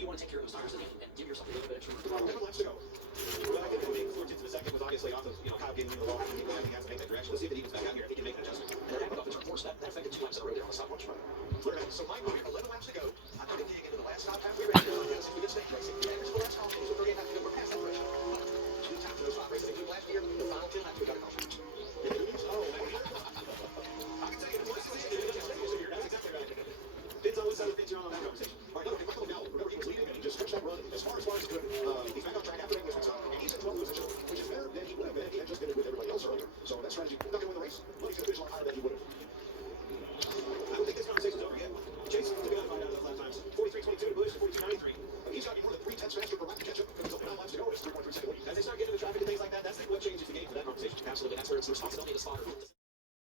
you want to take care of those tires and give yourself a little bit of turn. Couple laps to go. Well, I think being forced into the second was obviously off of, Kyle giving you the wall. He has to make that direction. Let's see if it evens back out here. If he can make an adjustment. And then off the turn four, so that affected 2 laps in a row there on the stopwatch. So my point